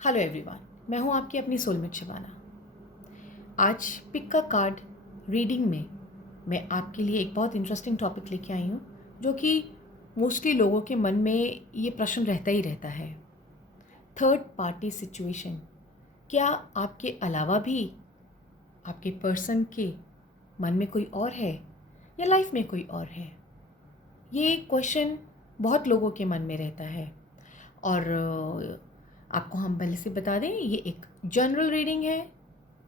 Hello everyone, मैं हूं आपकी अपनी सोलमेट शिवाना। आज पिक का कार्ड रीडिंग में मैं आपके लिए एक बहुत इंटरेस्टिंग टॉपिक लेके आई हूं, जो कि मोस्टली लोगों के मन में ये प्रश्न रहता ही रहता है। थर्ड पार्टी सिचुएशन, क्या आपके अलावा भी आपके पर्सन के मन में कोई और है या लाइफ में कोई और है? ये क्वेश्चन बहुत लोगों के मन में रहता है। और आपको हम पहले से बता दें, ये एक जनरल रीडिंग है,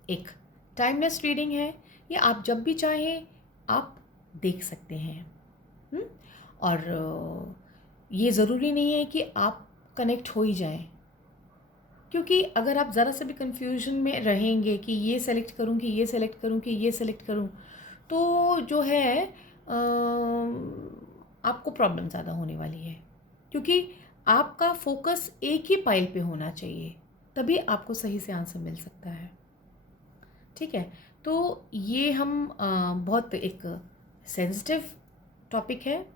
एक टाइमलेस रीडिंग है। ये आप जब भी चाहें आप देख सकते हैं। और ये ज़रूरी नहीं है कि आप कनेक्ट हो ही जाएं, क्योंकि अगर आप ज़रा से भी कन्फ्यूजन में रहेंगे कि ये सेलेक्ट करूं कि ये सेलेक्ट करूं कि ये सेलेक्ट करूं, तो जो है आपको प्रॉब्लम ज़्यादा होने वाली है। क्योंकि आपका फोकस एक ही पाइल पे होना चाहिए, तभी आपको सही से आंसर मिल सकता है। ठीक है, तो ये हम बहुत एक सेंसिटिव टॉपिक है,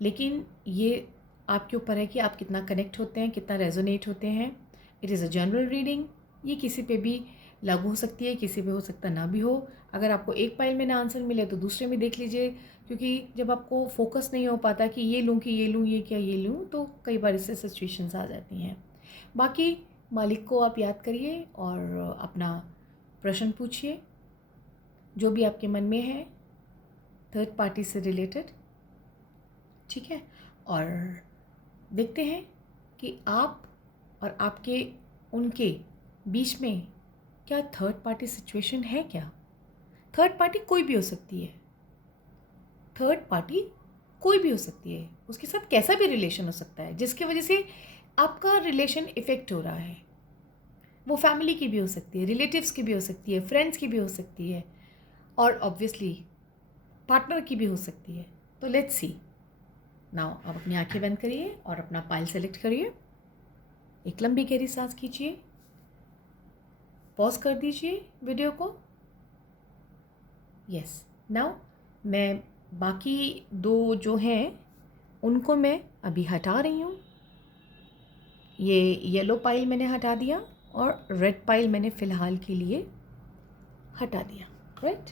लेकिन ये आपके ऊपर है कि आप कितना कनेक्ट होते हैं, कितना रेजोनेट होते हैं। It is a general reading, ये किसी पे भी लागू हो सकती है, किसी पे हो सकता ना भी हो। अगर आपको एक पाइल में ना आंसर मिले तो दूसरे में देख लीजिए, क्योंकि जब आपको फोकस नहीं हो पाता कि ये लूँ कि ये लूँ, ये क्या ये लूँ, तो कई बार इससे सिचुएशंस आ जाती हैं। बाकी मालिक को आप याद करिए और अपना प्रश्न पूछिए जो भी आपके मन में है थर्ड पार्टी से रिलेटेड। ठीक है, और देखते हैं कि आप और आपके उनके बीच में क्या थर्ड पार्टी सिचुएशन है क्या। थर्ड पार्टी कोई भी हो सकती है, थर्ड पार्टी कोई भी हो सकती है, उसके साथ कैसा भी रिलेशन हो सकता है जिसकी वजह से आपका रिलेशन इफ़ेक्ट हो रहा है। वो फैमिली की भी हो सकती है, रिलेटिव्स की भी हो सकती है, फ्रेंड्स की भी हो सकती है, और ऑब्वियसली पार्टनर की भी हो सकती है। तो लेट्स सी नाउ। आप अपनी आंखें बंद करिए और अपना पाइल सेलेक्ट करिए। एक लंबी गहरी सांस खींचिए, पॉज कर दीजिए वीडियो को। यस, नाउ मैं बाकी दो जो हैं उनको मैं अभी हटा रही हूँ। ये येलो पाइल मैंने हटा दिया और रेड पाइल मैंने फ़िलहाल के लिए हटा दिया। राइट,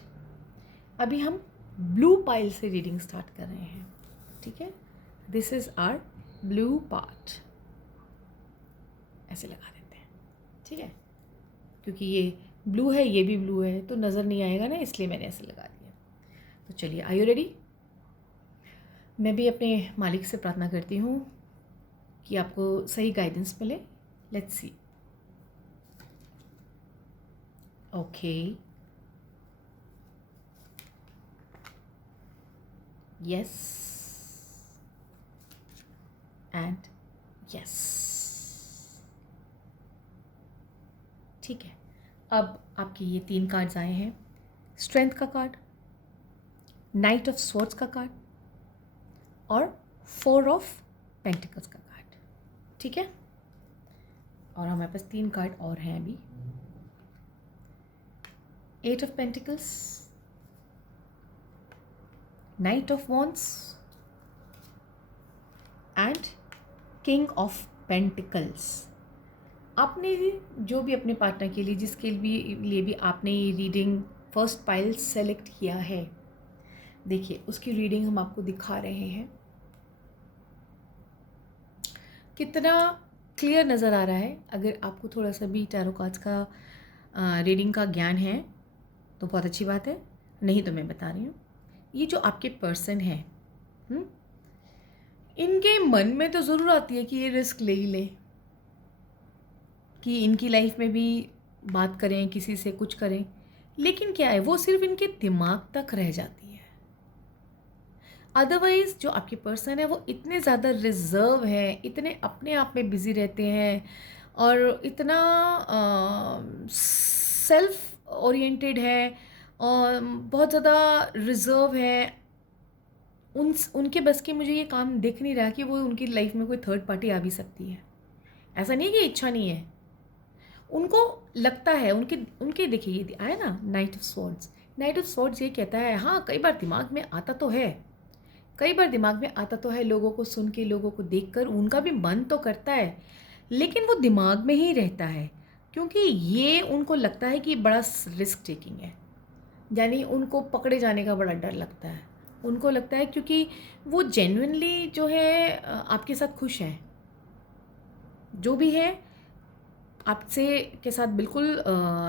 अभी हम ब्लू पाइल से रीडिंग स्टार्ट कर रहे हैं। ठीक है, this is our blue part. ऐसे लगा देते हैं, ठीक है, क्योंकि ये ब्लू है, ये भी ब्लू है, तो नज़र नहीं आएगा ना, इसलिए मैंने ऐसे लगा दिया। तो चलिए, आर यू रेडी? मैं भी अपने मालिक से प्रार्थना करती हूँ कि आपको सही गाइडेंस मिले। Let's see. Okay, yes and yes. ठीक है, अब आपके ये 3 कार्ड्स आए हैं। स्ट्रेंथ का कार्ड, नाइट ऑफ स्वॉर्ड्स का कार्ड और 4 ऑफ पेंटिकल्स का कार्ड। ठीक है, और हमारे पास 3 कार्ड और हैं अभी। 8 of pentacles, night of wands and king of pentacles. आपने जो भी अपने पार्टनर के लिए, जिसके लिए भी आपने ये रीडिंग फर्स्ट पाइल सेलेक्ट किया है, देखिए उसकी रीडिंग हम आपको दिखा रहे हैं। कितना क्लियर नज़र आ रहा है। अगर आपको थोड़ा सा भी टैरो कार्ड्स का रीडिंग का ज्ञान है तो बहुत अच्छी बात है, नहीं तो मैं बता रही हूँ, ये जो आपके पर्सन हैं, इनके मन में तो ज़रूर आती है कि ये रिस्क ले ही ले, कि इनकी लाइफ में भी बात करें, किसी से कुछ करें, लेकिन क्या है, वो सिर्फ इनके दिमाग तक रह जाती है। अदरवाइज़ जो आपके पर्सन है वो इतने ज़्यादा रिजर्व हैं, इतने अपने आप में बिज़ी रहते हैं और इतना सेल्फ ओरिएंटेड है और बहुत ज़्यादा रिजर्व है। उनके बस के मुझे ये काम दिख नहीं रहा कि वो उनकी लाइफ में कोई थर्ड पार्टी आ भी सकती है। ऐसा नहीं है कि इच्छा नहीं है, उनको लगता है, उनके उनके देखिए ये आया ना night of swords. Night of swords ये कहता है, हाँ कई बार दिमाग में आता तो है, कई बार दिमाग में आता तो है, लोगों को सुन के, लोगों को देखकर उनका भी मन तो करता है, लेकिन वो दिमाग में ही रहता है, क्योंकि ये उनको लगता है कि बड़ा रिस्क टेकिंग है, यानी उनको पकड़े जाने का बड़ा डर लगता है। उनको लगता है क्योंकि वो जेन्युइनली जो है आपके साथ खुश हैं, जो भी है आपसे के साथ बिल्कुल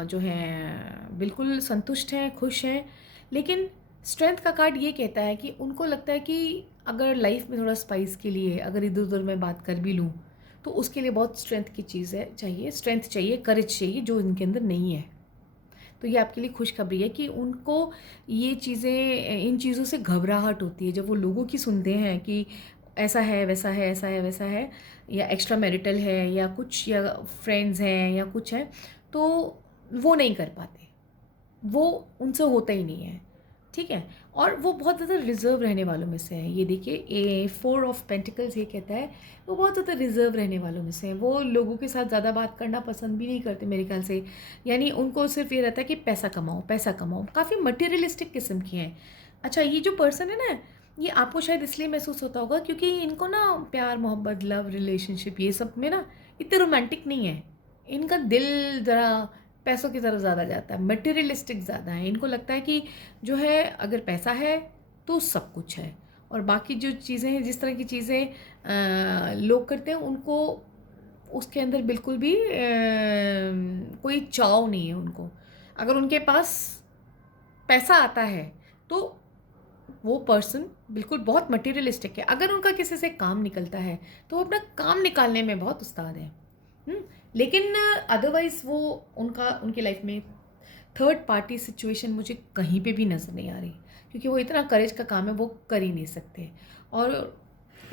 जो है बिल्कुल संतुष्ट हैं, खुश हैं। लेकिन स्ट्रेंथ का कार्ड ये कहता है कि उनको लगता है कि अगर लाइफ में थोड़ा स्पाइस के लिए अगर इधर उधर मैं बात कर भी लूँ तो उसके लिए बहुत स्ट्रेंथ की चीज़ है, चाहिए स्ट्रेंथ चाहिए, करेज चाहिए, जो इनके अंदर नहीं है। तो ये आपके लिए खुशखबरी है कि उनको ये चीज़ें, इन चीज़ों से घबराहट होती है जब वो लोगों की सुनते हैं कि ऐसा है, वैसा है, ऐसा है, वैसा है, या एक्स्ट्रा मैरिटल है या कुछ, या फ्रेंड्स हैं या कुछ है, तो वो नहीं कर पाते, वो उनसे होता ही नहीं है। ठीक है। और वो बहुत ज़्यादा रिज़र्व रहने वालों में से है। ये देखिए, ए 4 ऑफ पेंटिकल्स ये कहता है वो बहुत ज़्यादा रिज़र्व रहने वालों में से हैं। वो लोगों के साथ ज़्यादा बात करना पसंद भी नहीं करते मेरे ख्याल से। यानी उनको सिर्फ ये रहता है कि पैसा कमाओ, पैसा कमाओ। काफ़ी मटीरियलिस्टिक किस्म की हैं। अच्छा, ये जो पर्सन है ना, ये आपको शायद इसलिए महसूस होता होगा क्योंकि इनको ना प्यार, मोहब्बत, लव, रिलेशनशिप ये सब में ना इतने रोमांटिक नहीं है। इनका दिल ज़रा पैसों की तरफ ज़्यादा जाता है, मटेरियलिस्टिक ज़्यादा है। इनको लगता है कि जो है अगर पैसा है तो सब कुछ है, और बाकी जो चीज़ें हैं, जिस तरह की चीज़ें लोग करते हैं, उनको उसके अंदर बिल्कुल भी कोई चाव नहीं है उनको। अगर उनके पास पैसा आता है तो वो पर्सन बिल्कुल बहुत मटेरियलिस्टिक है। अगर उनका किसी से काम निकलता है तो वो अपना काम निकालने में बहुत उस्ताद है। लेकिन अदरवाइज़ वो उनका उनकी लाइफ में थर्ड पार्टी सिचुएशन मुझे कहीं पे भी नज़र नहीं आ रही, क्योंकि वो इतना करेज का काम है, वो कर ही नहीं सकते। और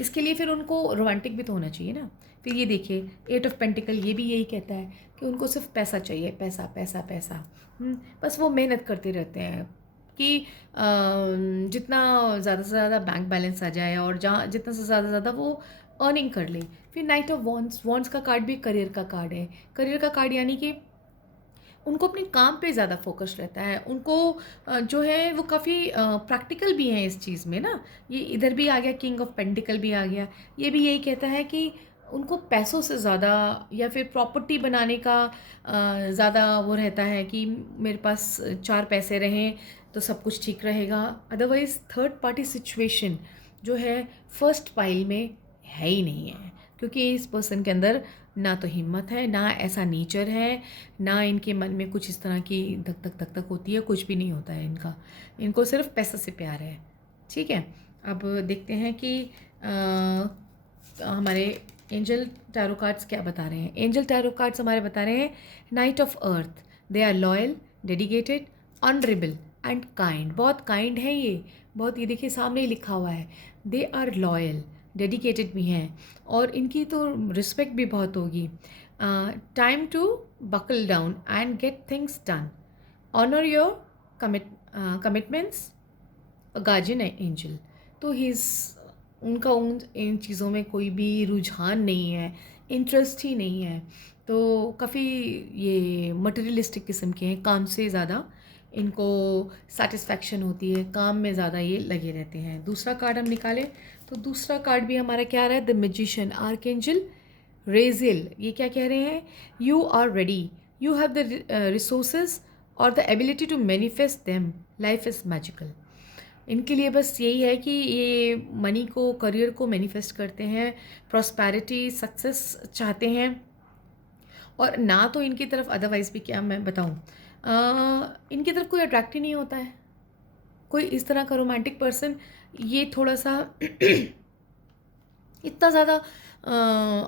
इसके लिए फिर उनको रोमांटिक भी तो होना चाहिए ना। फिर ये देखिए, 8 ऑफ पेंटिकल ये भी यही कहता है कि उनको सिर्फ पैसा चाहिए, पैसा पैसा पैसा। बस वो मेहनत करते रहते हैं कि जितना ज़्यादा से ज़्यादा बैंक बैलेंस आ जाए और जहाँ जितना से ज़्यादा वो अर्निंग कर ले। फिर नाइट ऑफ वॉन्ड्स, वॉन्ड्स का कार्ड भी करियर का कार्ड है। करियर का कार्ड यानी कि उनको अपने काम पे ज़्यादा फोकस रहता है। उनको जो है वो काफ़ी प्रैक्टिकल भी हैं इस चीज़ में ना। ये इधर भी आ गया, किंग ऑफ पेंटिकल भी आ गया। ये भी यही कहता है कि उनको पैसों से ज़्यादा या फिर प्रॉपर्टी बनाने का ज़्यादा वो रहता है कि मेरे पास 4 पैसे रहें तो सब कुछ ठीक रहेगा। अदरवाइज़ थर्ड पार्टी सिचुएशन जो है फर्स्ट पाइल में है ही नहीं है, क्योंकि इस पर्सन के अंदर ना तो हिम्मत है, ना ऐसा नेचर है, ना इनके मन में कुछ इस तरह की धक धक धक धक होती है, कुछ भी नहीं होता है इनका। इनको सिर्फ पैसा से प्यार है। ठीक है। अब देखते हैं कि हमारे एंजल टैरो कार्ड्स क्या बता रहे हैं। एंजल टैरो कार्ड्स हमारे बता रहे हैं knight of earth, they are loyal, dedicated, honourable and kind. बहुत काइंड है ये, बहुत, ये देखिए सामने ही लिखा हुआ है, दे आर लॉयल, डेडिकेटेड भी हैं, और इनकी तो रिस्पेक्ट भी बहुत होगी। Time to buckle down and get things done, honour your commitments, guardian angel. तो उनका उन इन चीज़ों में कोई भी रुझान नहीं है, इंटरेस्ट ही नहीं है। तो काफ़ी ये मटेरियलिस्टिक किस्म के हैं, काम से ज़्यादा इनको सेटिस्फैक्शन होती है, काम में ज़्यादा ये लगे रहते हैं। दूसरा कार्ड हम निकालें तो दूसरा कार्ड भी हमारा क्या रहा है, द मैजिशियन, आर्कएंजल रेजिल। ये क्या कह रहे हैं, you are ready, you have the resources और the ability to manifest them, life is magical. इनके लिए बस यही है कि ये मनी को, करियर को मैनिफेस्ट करते हैं, प्रॉस्पेरिटी, सक्सेस चाहते हैं, और ना तो इनकी तरफ अदरवाइज़ भी क्या मैं बताऊँ, इनकी तरफ कोई अट्रैक्ट ही नहीं होता है। कोई इस तरह का रोमांटिक पर्सन, ये थोड़ा सा इतना ज़्यादा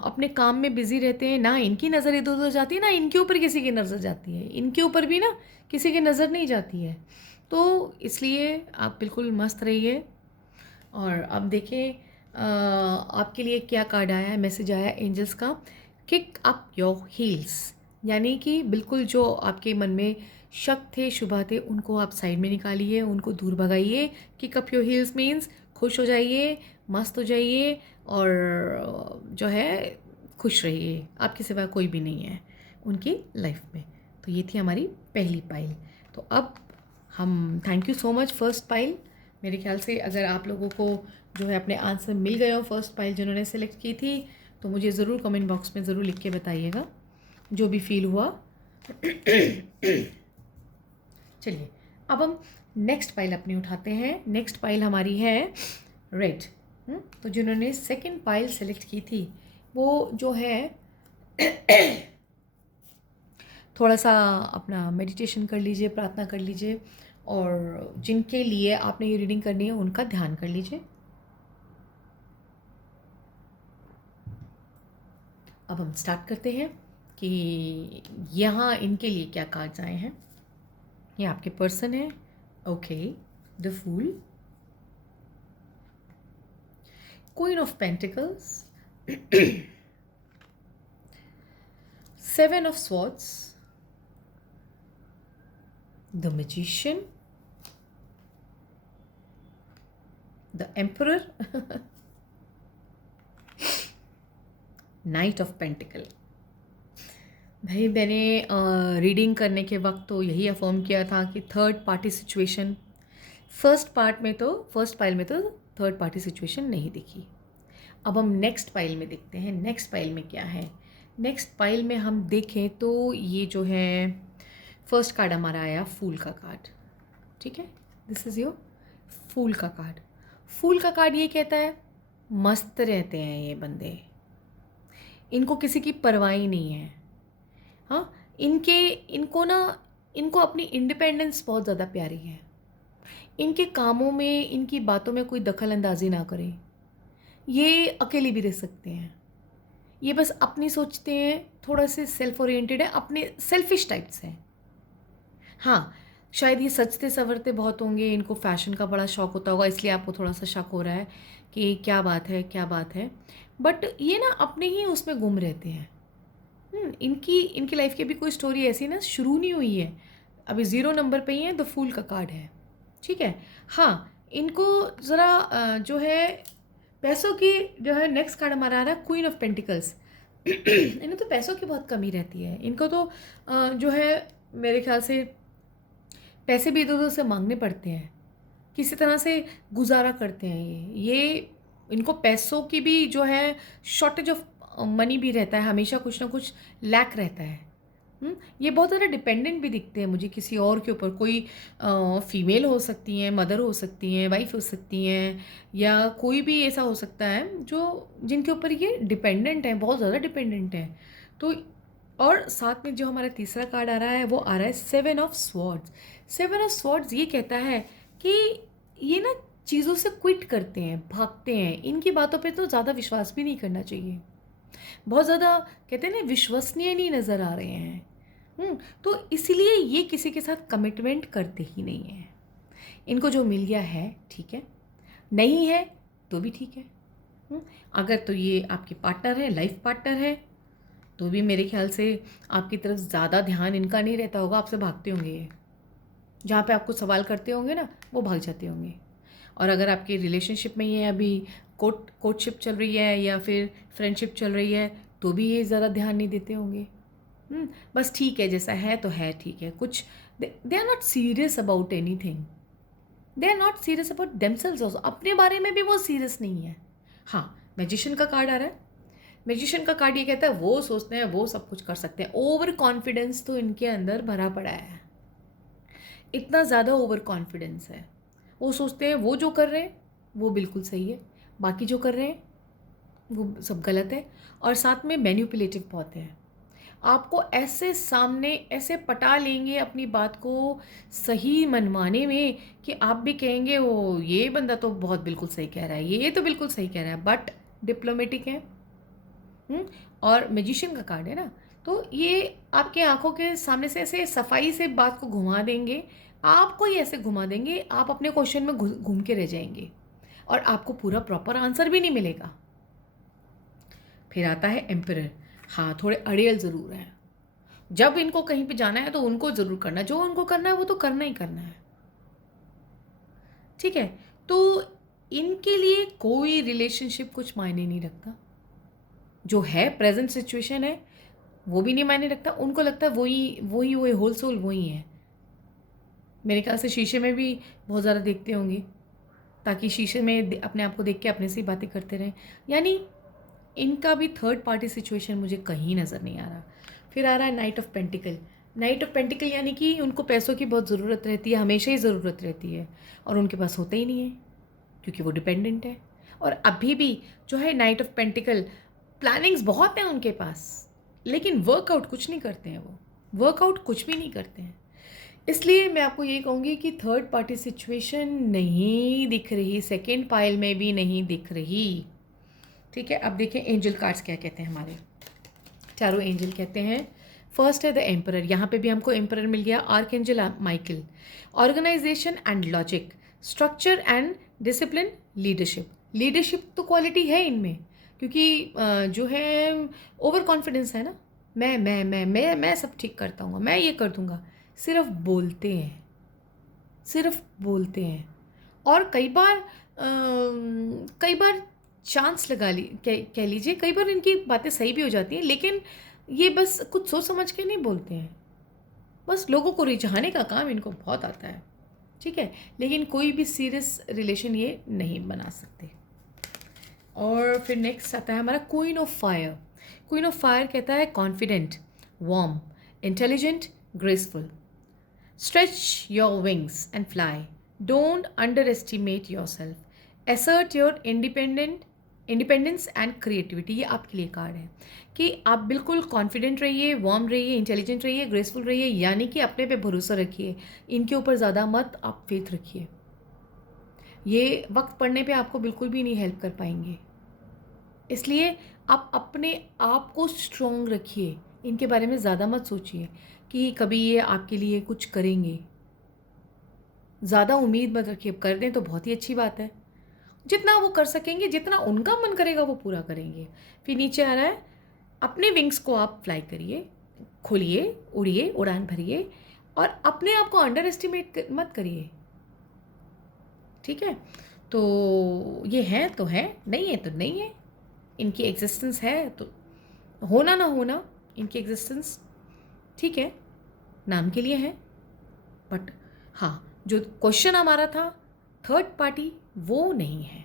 अपने काम में बिज़ी रहते हैं, ना इनकी नज़र इधर उधर जाती है, ना इनके ऊपर किसी की नज़र जाती है, इनके ऊपर भी ना किसी की नज़र नहीं जाती है। तो इसलिए आप बिल्कुल मस्त रहिए। और अब देखें आपके लिए क्या कार्ड आया है, मैसेज आया है एंजल्स का, किक अप योर हील्स। यानी कि बिल्कुल जो आपके मन में शक थे, शुबा थे, उनको आप साइड में निकालिए, उनको दूर भगाइए। Kick up your heels means खुश हो जाइए, मस्त हो जाइए, और जो है खुश रहिए। आपके सिवा कोई भी नहीं है उनकी लाइफ में। तो ये थी हमारी पहली पाइल। तो अब हम thank you so much first pile. मेरे ख्याल से अगर आप लोगों को जो है अपने आंसर मिल गए हो फर्स्ट पाइल जिन्होंने सेलेक्ट की थी, तो मुझे ज़रूर कमेंट बॉक्स में ज़रूर लिख के बताइएगा जो भी फील हुआ। चलिए अब हम नेक्स्ट पाइल अपनी उठाते हैं। नेक्स्ट पाइल हमारी है रेड। तो जिन्होंने सेकंड पाइल सेलेक्ट की थी वो जो है थोड़ा सा अपना मेडिटेशन कर लीजिए, प्रार्थना कर लीजिए, और जिनके लिए आपने ये रीडिंग करनी है उनका ध्यान कर लीजिए। अब हम स्टार्ट करते हैं कि यहाँ इनके लिए क्या कार्ड्स आए हैं। ये आपके पर्सन है। Okay, the fool, queen of pentacles, seven of swords, the magician, the emperor, knight of pentacle. भाई मैंने रीडिंग करने के वक्त तो यही अफर्म किया था कि third party situation, first pile में तो थर्ड पार्टी सिचुएशन नहीं दिखी। अब हम नेक्स्ट पाइल में देखते हैं नेक्स्ट पाइल में क्या है। नेक्स्ट पाइल में हम देखें तो ये जो है फर्स्ट कार्ड हमारा आया फूल का कार्ड। ठीक है, दिस इज़ योर फूल का कार्ड। फूल का कार्ड ये कहता है मस्त रहते हैं ये बंदे, इनको किसी की परवाह ही नहीं है। हाँ, इनको अपनी इंडिपेंडेंस बहुत ज़्यादा प्यारी है। इनके कामों में, इनकी बातों में कोई दखल अंदाजी ना करें। ये अकेले भी रह सकते हैं। ये बस अपनी सोचते हैं, थोड़ा से सेल्फ ओरिएंटेड है, अपने सेल्फिश टाइप्स हैं। हाँ, शायद ये सजते संवरते बहुत होंगे, इनको फैशन का बड़ा शौक होता होगा, इसलिए आपको थोड़ा सा शक हो रहा है कि क्या बात है। बट ये ना अपने ही उसमें गुम रहते हैं। इनकी लाइफ की अभी कोई स्टोरी ऐसी ना शुरू नहीं हुई है, अभी 0 नंबर पे ही है। द फूल का कार्ड है। ठीक है। हाँ, इनको ज़रा जो है पैसों की जो है, नेक्स्ट कार्ड हमारा आ रहा है क्वीन ऑफ पेंटिकल्स। इन्हें तो पैसों की बहुत कमी रहती है। इनको तो जो है मेरे ख्याल से पैसे भी इधर उधर से मांगने पड़ते हैं, किसी तरह से गुजारा करते हैं ये इनको पैसों की भी जो है शॉर्टेज ऑफ मनी भी रहता है, हमेशा कुछ ना कुछ लैक रहता है। ये बहुत ज़्यादा डिपेंडेंट भी दिखते हैं मुझे किसी और के ऊपर। कोई फीमेल हो सकती हैं, मदर हो सकती हैं, वाइफ हो सकती हैं, या कोई भी ऐसा हो सकता है जो जिनके ऊपर ये डिपेंडेंट है, बहुत ज़्यादा डिपेंडेंट है। तो और साथ में जो हमारा तीसरा कार्ड आ रहा है वो आ रहा है 7 ऑफ स्वॉर्ड्स। 7 ऑफ स्वॉर्ड्स ये कहता है कि ये ना चीज़ों से क्विट करते हैं, भागते हैं। इनकी बातों पे तो ज़्यादा विश्वास भी नहीं करना चाहिए। बहुत ज़्यादा कहते हैं ना विश्वसनीय नहीं नज़र आ रहे हैं। तो इसीलिए ये किसी के साथ कमिटमेंट करते ही नहीं हैं। इनको जो मिल गया है ठीक है, नहीं है तो भी ठीक है। अगर तो ये आपके पार्टनर है, लाइफ पार्टनर है, तो भी मेरे ख्याल से आपकी तरफ ज़्यादा ध्यान इनका नहीं रहता होगा, आपसे भागते होंगे ये। जहाँ पे आपको सवाल करते होंगे ना, वो भाग जाते होंगे। और अगर आपकी रिलेशनशिप में ये अभी कोर्टशिप चल रही है या फिर फ्रेंडशिप चल रही है, तो भी ये ज़्यादा ध्यान नहीं देते होंगे। बस ठीक है, जैसा है तो है, ठीक है। कुछ they are not serious about anything, they are not serious about themselves also. अपने बारे में भी वो सीरियस नहीं है। हाँ, मैजिशियन का कार्ड आ रहा है। मैजिशियन का कार्ड ये कहता है वो सोचते हैं वो सब कुछ कर सकते हैं। ओवर कॉन्फिडेंस तो इनके अंदर भरा पड़ा है, इतना ज़्यादा ओवर कॉन्फिडेंस है। वो सोचते हैं वो जो कर रहे हैं वो बिल्कुल सही है, बाकी जो कर रहे हैं वो सब गलत है। और साथ में मैनिपुलेटिव बहुत है। आपको ऐसे सामने ऐसे पटा लेंगे अपनी बात को सही मनवाने में कि आप भी कहेंगे वो ये बंदा तो बहुत बिल्कुल सही कह रहा है, ये तो बिल्कुल सही कह रहा है, बट डिप्लोमेटिक है। और मैजिशियन का कार्ड है ना, तो ये आपके आंखों के सामने से ऐसे सफाई से बात को घुमा देंगे, आपको ही ऐसे घुमा देंगे, आप अपने क्वेश्चन में घूम के रह जाएंगे और आपको पूरा प्रॉपर आंसर भी नहीं मिलेगा। फिर आता है एम्परर। हाँ, थोड़े अड़ियल ज़रूर हैं। जब इनको कहीं पे जाना है तो उनको ज़रूर करना है, जो उनको करना है वो तो करना ही करना है। ठीक है, तो इनके लिए कोई रिलेशनशिप कुछ मायने नहीं रखता। जो है प्रेजेंट सिचुएशन है वो भी नहीं मायने रखता। उनको लगता है वही होल सोल वही है। मेरे ख्याल से शीशे में भी बहुत ज़्यादा देखते होंगे, ताकि शीशे में अपने आप को देख के अपने से ही बातें करते रहें। यानी इनका भी थर्ड पार्टी सिचुएशन मुझे कहीं नज़र नहीं आ रहा। फिर आ रहा है night of pentacle. Night of pentacle यानी कि उनको पैसों की बहुत ज़रूरत रहती है, हमेशा ही ज़रूरत रहती है, और उनके पास होता ही नहीं है क्योंकि वो डिपेंडेंट है। और अभी भी जो है नाइट ऑफ पेंटिकल, प्लानिंग्स बहुत हैं उनके पास, लेकिन वर्कआउट कुछ नहीं करते हैं, वो वर्कआउट कुछ भी नहीं करते हैं। इसलिए मैं आपको ये कहूँगी कि थर्ड पार्टी सिचुएशन नहीं दिख रही, सेकेंड पाइल में भी नहीं दिख रही। ठीक है, अब देखें एंजल कार्ड्स क्या कहते हैं हमारे। चारों एंजल कहते हैं, फर्स्ट है द एम्परर। यहाँ पे भी हमको एम्परर मिल गया। Archangel Michael, organisation and logic, structure and discipline, leadership. Leadership तो क्वालिटी है इनमें, क्योंकि जो है ओवर कॉन्फिडेंस है ना, मैं सब ठीक करता हूँ, मैं ये कर दूँगा। सिर्फ बोलते हैं, सिर्फ बोलते हैं। और कई बार चांस लगा ली कह लीजिए, कई बार इनकी बातें सही भी हो जाती हैं, लेकिन ये बस कुछ सोच समझ के नहीं बोलते हैं, बस लोगों को रिझाने का काम इनको बहुत आता है। ठीक है, लेकिन कोई भी सीरियस रिलेशन ये नहीं बना सकते। और फिर नेक्स्ट आता है हमारा queen of fire. Queen of fire कहता है confident, warm, intelligent, graceful. Stretch your wings and fly, don't under estimate your self, एसर्ट your independence and creativity. ये आपके लिए कार्ड है कि आप बिल्कुल कॉन्फिडेंट रहिए, वार्म रहिए, इंटेलिजेंट रहिए, ग्रेसफुल रहिए, यानी कि अपने पे भरोसा रखिए, इनके ऊपर ज़्यादा मत आप फेथ रखिए। ये वक्त पड़ने पे आपको बिल्कुल भी नहीं हेल्प कर पाएंगे, इसलिए आप अपने आप को स्ट्रॉन्ग रखिए, इनके बारे में ज़्यादा मत सोचिए कि कभी ये आपके लिए कुछ करेंगे। ज़्यादा उम्मीद मत रखिए, कर दें तो बहुत ही अच्छी बात है, जितना वो कर सकेंगे, जितना उनका मन करेगा वो पूरा करेंगे। फिर नीचे आ रहा है अपने विंग्स को आप फ्लाई करिए, खोलिए, उड़िए, उड़ान भरिए, और अपने आप को अंडर एस्टिमेट मत करिए। ठीक है, तो ये है तो है, नहीं है तो नहीं है, इनकी एग्जिस्टेंस है तो होना ना होना इनकी एग्जिस्टेंस ठीक है, नाम के लिए है। बट हाँ, जो क्वेश्चन हमारा था थर्ड पार्टी, वो नहीं है।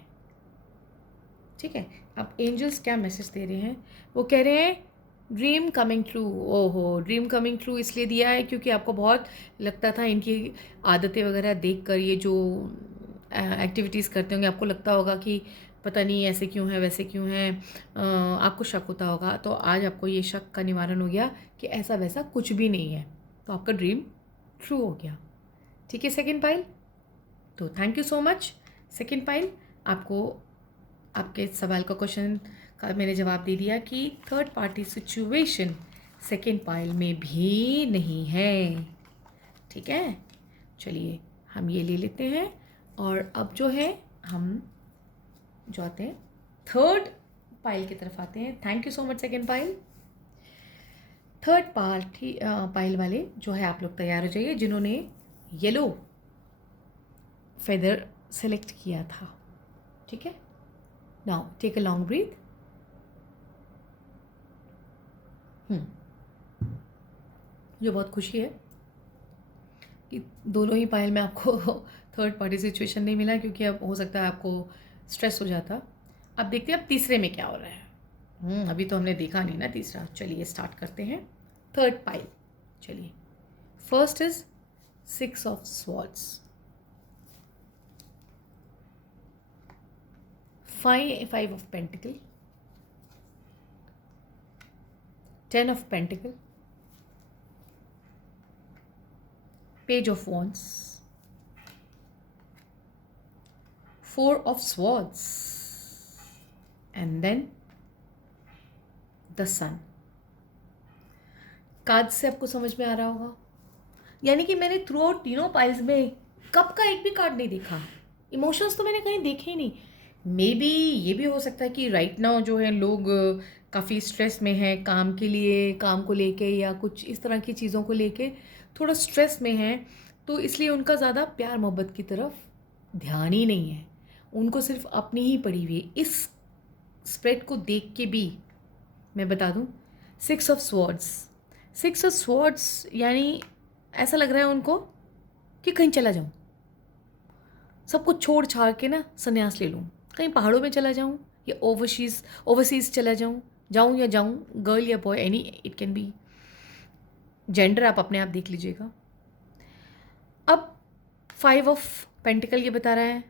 ठीक है, अब एंजल्स क्या मैसेज दे रहे हैं, वो कह रहे हैं ड्रीम कमिंग ट्रू। ओहो, ड्रीम कमिंग ट्रू इसलिए दिया है क्योंकि आपको बहुत लगता था इनकी आदतें वगैरह देख कर, ये जो एक्टिविटीज़ करते होंगे, आपको लगता होगा कि पता नहीं ऐसे क्यों है, वैसे क्यों है, आपको शक होता होगा। तो आज आपको ये शक का निवारण हो गया कि ऐसा वैसा कुछ भी नहीं है, तो आपका ड्रीम ट्रू हो गया। ठीक है सेकंड पाइल, तो thank you so much second pile, आपको आपके सवाल का क्वेश्चन का मैंने जवाब दे दिया कि third party situation second pile में भी नहीं है। ठीक है, चलिए हम ये ले लेते हैं, और अब जो है हम जो आते हैं थर्ड पाइल की तरफ आते हैं। Thank you so much second pile. Third party pile वाले जो है आप लोग तैयार हो जाइए, जिन्होंने येलो फेदर सेलेक्ट किया था। ठीक है, now take a long breath. मुझे बहुत खुशी है कि दोनों ही पाइल में आपको थर्ड पार्टी सिचुएशन नहीं मिला, क्योंकि अब हो सकता है आपको स्ट्रेस हो जाता। अब देखते हैं अब तीसरे में क्या हो रहा है। अभी तो हमने देखा नहीं ना तीसरा। चलिए स्टार्ट करते हैं थर्ड पाइल। चलिए, first is 6 of swords, 5 of pentacle, 10 of pentacle, page of wands, 4 of swords, and then the sun. Card से आपको समझ में आ रहा होगा, यानी कि मैंने थ्रू आउट तीनों पाइल्स में कप का एक भी कार्ड नहीं देखा, इमोशंस तो मैंने कहीं देखे ही नहीं। मे बी ये भी हो सकता है कि राइट नाउ जो है लोग काफ़ी स्ट्रेस में हैं, काम के लिए, काम को लेके या कुछ इस तरह की चीज़ों को लेके थोड़ा स्ट्रेस में हैं, तो इसलिए उनका ज़्यादा प्यार मोहब्बत की तरफ ध्यान ही नहीं है, उनको सिर्फ अपनी ही पड़ी हुई है। इस स्प्रेड को देख के भी मैं बता दूं, 6 ऑफ स्वॉर्ड्स, 6 ऑफ स्वॉर्ड्स यानी ऐसा लग रहा है उनको कि कहीं चला जाऊं, सब कुछ छोड़ छाड़ के ना संन्यास ले लूं, कहीं पहाड़ों में चला जाऊं या ओवरसीज़ चला जाऊँ गर्ल या boy, any it can be gender, आप अपने आप देख लीजिएगा। अब 5 ऑफ पेंटिकल ये बता रहा है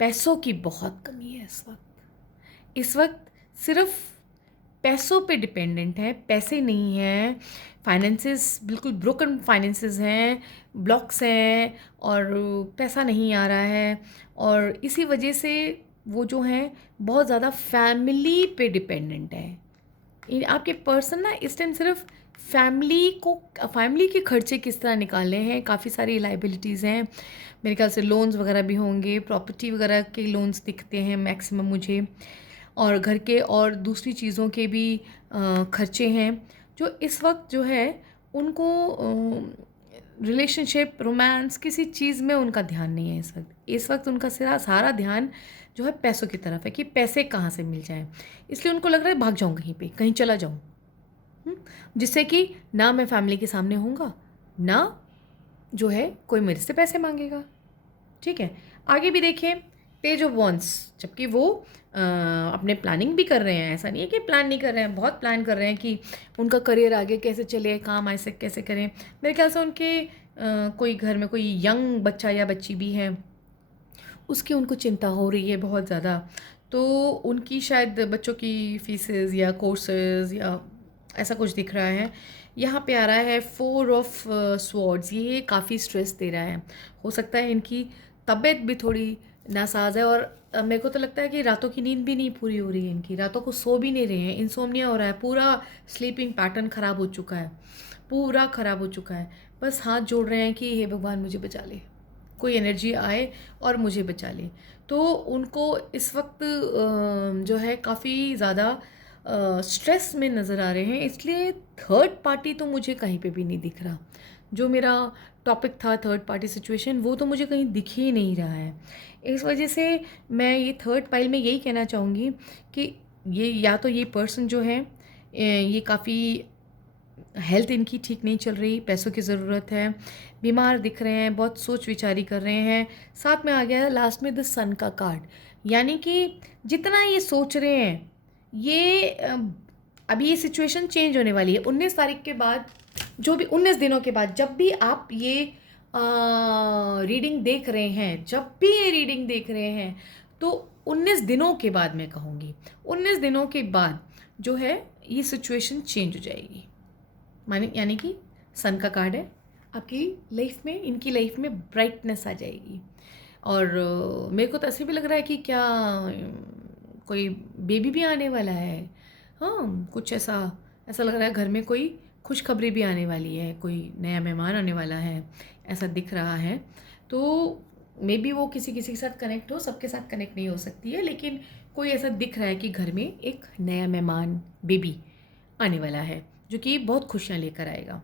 पैसों की बहुत कमी है इस वक्त सिर्फ पैसों पे डिपेंडेंट है, पैसे नहीं हैं, फाइनेंसेस बिल्कुल ब्रोकन फाइनेंसेस हैं, ब्लॉक्स हैं और पैसा नहीं आ रहा है। और इसी वजह से वो जो हैं बहुत ज़्यादा फैमिली पे डिपेंडेंट है। आपके पर्सन ना इस टाइम सिर्फ फैमिली के खर्चे किस तरह निकालने हैं, काफ़ी सारी लाइबिलिटीज़ हैं, मेरे ख्याल से लोन्स वगैरह भी होंगे, प्रॉपर्टी वगैरह के लोन्स दिखते हैं मैक्सिमम मुझे, और घर के और दूसरी चीज़ों के भी खर्चे हैं जो इस वक्त जो है उनको रिलेशनशिप रोमांस किसी चीज़ में उनका ध्यान नहीं है। इस वक्त उनका सारा ध्यान जो है पैसों की तरफ है कि पैसे कहाँ से मिल जाएं, इसलिए उनको लग रहा है भाग जाऊँ कहीं पे, कहीं चला जाऊँ, जिससे कि ना मैं फैमिली के सामने होऊंगा, ना जो है कोई मेरे से पैसे मांगेगा। ठीक है, आगे भी देखें पेज ऑफ वॉन्ड्स, जबकि वो अपने प्लानिंग भी कर रहे हैं, ऐसा नहीं है कि प्लान नहीं कर रहे हैं, बहुत प्लान कर रहे हैं कि उनका करियर आगे कैसे चले, काम ऐसे कैसे करें। मेरे ख्याल से उनके कोई घर में कोई यंग बच्चा या बच्ची भी है, उसकी उनको चिंता हो रही है बहुत ज़्यादा, तो उनकी शायद बच्चों की फीसेस या कोर्सेज या ऐसा कुछ दिख रहा है। यहाँ पे आ रहा है 4 ऑफ स्वॉर्ड्स, ये काफ़ी स्ट्रेस दे रहा है। हो सकता है इनकी तबीयत भी थोड़ी नासाज है, और मेरे को तो लगता है कि रातों की नींद भी नहीं पूरी हो रही है इनकी, रातों को सो भी नहीं रहे हैं, इंसोम्निया हो रहा है, पूरा स्लीपिंग पैटर्न ख़राब हो चुका है, पूरा ख़राब हो चुका है। बस हाथ जोड़ रहे हैं कि हे भगवान मुझे बचा ले, कोई एनर्जी आए और मुझे बचा ले। तो उनको इस वक्त जो है काफ़ी ज़्यादा स्ट्रेस में नज़र आ रहे हैं, इसलिए थर्ड पार्टी तो मुझे कहीं पे भी नहीं दिख रहा। जो मेरा टॉपिक था थर्ड पार्टी सिचुएशन, वो तो मुझे कहीं दिख ही नहीं रहा है। इस वजह से मैं ये थर्ड पाइल में यही कहना चाहूँगी कि ये या तो ये पर्सन जो है ये काफ़ी हेल्थ इनकी ठीक नहीं चल रही, पैसों की ज़रूरत है, बीमार दिख रहे हैं, बहुत सोच विचारी कर रहे हैं। साथ में आ गया है लास्ट में द सन का कार्ड, यानी कि जितना ये सोच रहे हैं ये अभी ये सिचुएशन चेंज होने वाली है 19 तारीख के बाद, जो भी 19 दिनों के बाद जब भी आप ये रीडिंग देख रहे हैं, जब भी ये रीडिंग देख रहे हैं, तो 19 दिनों के बाद मैं कहूँगी 19 दिनों के बाद जो है ये सिचुएशन चेंज हो जाएगी। माने यानी कि सन का कार्ड है, आपकी लाइफ में, इनकी लाइफ में ब्राइटनेस आ जाएगी। और मेरे को तो ऐसे भी लग रहा है कि क्या कोई बेबी भी आने वाला है। हाँ, कुछ ऐसा ऐसा लग रहा है घर में कोई खुशखबरी भी आने वाली है, कोई नया मेहमान आने वाला है, ऐसा दिख रहा है। तो मे बी वो किसी किसी के साथ कनेक्ट हो, सबके साथ कनेक्ट नहीं हो सकती है, लेकिन कोई ऐसा दिख रहा है कि घर में एक नया मेहमान बेबी आने वाला है जो कि बहुत खुशियाँ लेकर आएगा।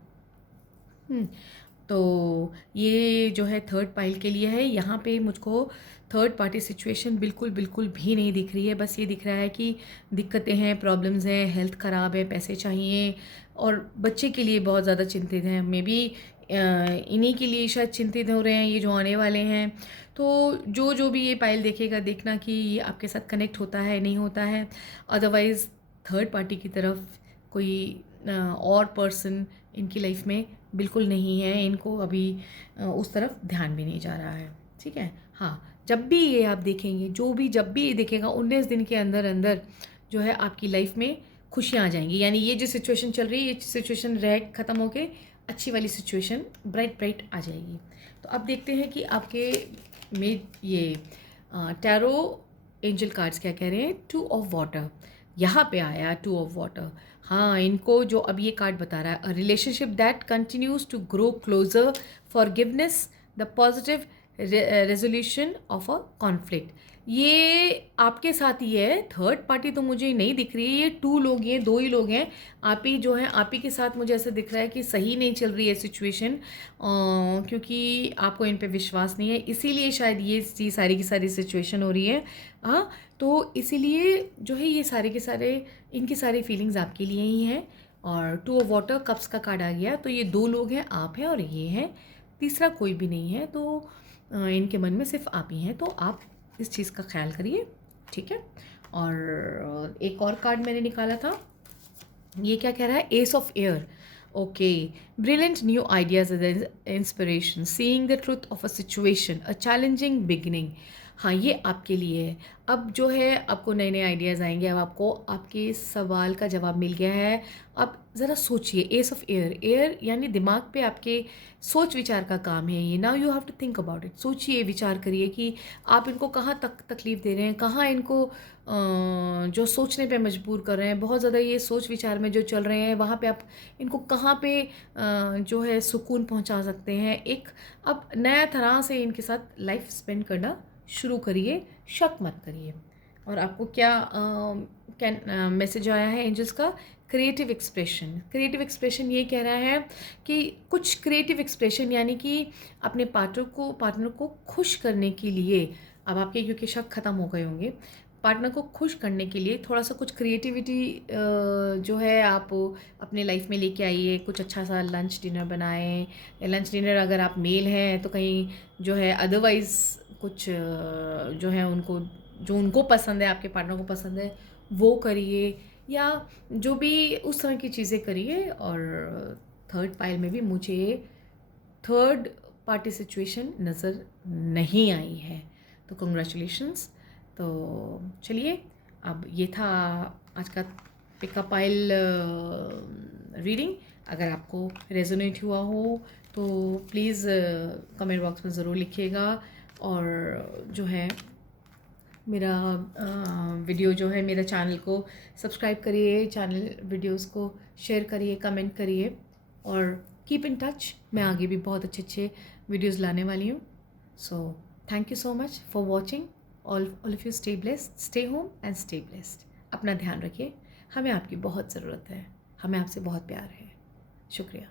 तो ये जो है थर्ड पाइल के लिए है। यहाँ पे मुझको थर्ड पार्टी सिचुएशन बिल्कुल बिल्कुल भी नहीं दिख रही है, बस ये दिख रहा है कि दिक्कतें हैं, प्रॉब्लम्स हैं, हेल्थ ख़राब है, पैसे चाहिए, और बच्चे के लिए बहुत ज़्यादा चिंतित हैं। मे बी इन्हीं के लिए शायद चिंतित हो रहे हैं ये जो आने वाले हैं। तो जो भी ये पाइल देखेगा, देखना कि ये आपके साथ कनेक्ट होता है नहीं होता है। अदरवाइज़ थर्ड पार्टी की तरफ कोई और पर्सन इनकी लाइफ में बिल्कुल नहीं है, इनको अभी उस तरफ ध्यान भी नहीं जा रहा है। ठीक है, हाँ, जब भी ये आप देखेंगे, जब भी ये देखेगा 19 दिन के अंदर अंदर जो है आपकी लाइफ में खुशियाँ आ जाएंगी। यानी ये जो सिचुएशन चल रही है, ये सिचुएशन ख़त्म होके अच्छी वाली सिचुएशन ब्राइट आ जाएगी। तो अब देखते हैं कि आपके में ये टैरो एंजल कार्ड्स क्या कह रहे हैं। 2 ऑफ वाटर यहाँ पे आया, 2 ऑफ वाटर। हाँ, इनको जो अब ये कार्ड बता रहा है, a relationship that continues to grow closer, forgiveness, the positive resolution of a conflict. ये आपके साथ ही है, थर्ड पार्टी तो मुझे नहीं दिख रही है, ये 2 लोग हैं, 2 ही लोग हैं। आप ही जो हैं, आप ही के साथ मुझे ऐसा दिख रहा है कि सही नहीं चल रही है सिचुएशन, क्योंकि आपको इन पे विश्वास नहीं है, इसीलिए शायद ये सारी की सारी सिचुएशन हो रही है। हाँ, तो इसीलिए जो है ये सारे के सारे, इनकी सारी फीलिंग्स आपके लिए ही हैं। और 2 ऑफ वाटर कप्स का कार्ड आ गया, तो ये 2 लोग हैं, आप हैं और ये हैं, तीसरा कोई भी नहीं है। तो इनके मन में सिर्फ आप ही हैं, तो आप इस चीज़ का ख्याल करिए। ठीक है, और एक और कार्ड मैंने निकाला था, ये क्या कह रहा है, ace of air. Okay, brilliant new ideas as inspiration, seeing the truth of a situation, a challenging beginning. हाँ, ये आपके लिए है। अब जो है आपको नए नए आइडियाज़ आएंगे। अब आपको आपके सवाल का जवाब मिल गया है। अब ज़रा सोचिए, एस ऑफ एयर, एयर यानी दिमाग पे आपके सोच विचार का काम है ये। Now you have to think about it. सोचिए, विचार करिए कि आप इनको कहाँ तक तकलीफ़ दे रहे हैं, कहाँ इनको जो सोचने पे मजबूर कर रहे हैं, बहुत ज़्यादा ये सोच विचार में जो चल रहे हैं, वहाँ पे आप इनको कहाँ पे जो है सुकून पहुँचा सकते हैं। एक अब नया तरह से इनके साथ लाइफ स्पेंड करना शुरू करिए, शक मत करिए। और आपको क्या मैसेज आया है एंजल्स का, क्रिएटिव एक्सप्रेशन। क्रिएटिव एक्सप्रेशन ये कह रहा है कि कुछ क्रिएटिव एक्सप्रेशन यानी कि अपने पार्टनर को खुश करने के लिए, अब आपके क्योंकि शक ख़त्म हो गए होंगे, पार्टनर को खुश करने के लिए थोड़ा सा कुछ क्रिएटिविटी जो है आप अपने लाइफ में लेके आइए। कुछ अच्छा सा लंच डिनर बनाएं। लंच डिनर अगर आप मेल हैं तो कहीं जो है अदरवाइज़ कुछ जो है उनको जो उनको पसंद है, आपके पार्टनर को पसंद है, वो करिए, या जो भी उस तरह की चीज़ें करिए। और थर्ड पाइल में भी मुझे थर्ड पार्टी सिचुएशन नज़र नहीं आई है, तो कंग्रेचुलेशंस। तो चलिए, अब ये था आज का पिकअप पाइल रीडिंग। अगर आपको रेजोनेट हुआ हो तो प्लीज़ कमेंट बॉक्स में ज़रूर लिखिएगा। और जो है मेरा वीडियो जो है, मेरा चैनल को सब्सक्राइब करिए, चैनल वीडियोस को शेयर करिए, कमेंट करिए, और कीप इन टच। मैं आगे भी बहुत अच्छे अच्छे वीडियोस लाने वाली हूँ। So thank you so much for watching. All of you stay blessed, stay home and stay blessed. अपना ध्यान रखिए। हमें आपकी बहुत ज़रूरत है, हमें आपसे बहुत प्यार है। शुक्रिया।